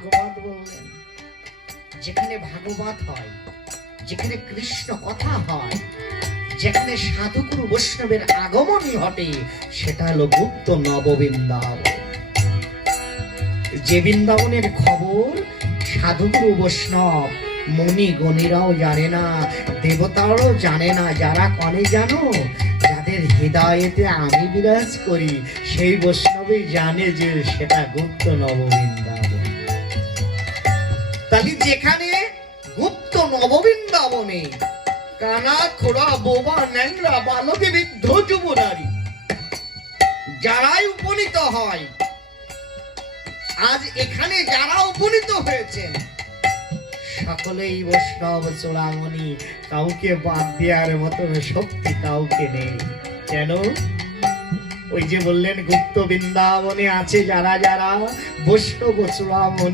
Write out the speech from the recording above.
ভাগবত বললেন। যেখানে ভাগবত হয়, যেখানে কৃষ্ণ কথা হয়, যেখানে সাধুগুরু বৈষ্ণবের আগমনই ঘটে, সেটা হলো গুপ্ত নববৃন্দাবন। যে বৃন্দাবনের খবর সাধুগুরু বৈষ্ণব মুনি গণিরাও জানে না, দেবতারাও জানে না। যারা কনে জানো, যাদের হৃদয়েতে আমি বিরাজ করি, সেই বৈষ্ণবই জানে যে সেটা গুপ্ত নববৃন্দাবন। তাহলে যেখানে গুপ্ত নববৃন্দাবনে কানা খোড়া বোবা ন্যাংরা বালকে বৃদ্ধ যুব নারী যারাই উপনীত হয়, আজ এখানে যারা উপনীত হয়েছেন সকলেই বৈষ্ণব চূড়ামণি, কাউকে বাদ দেওয়ার মতো শক্তি কাউকে নেই। কেন? ওই যে বললেন গুপ্ত বৃন্দাবনে আছে যারা যারা বৈষ্ণব চূড়ামণি।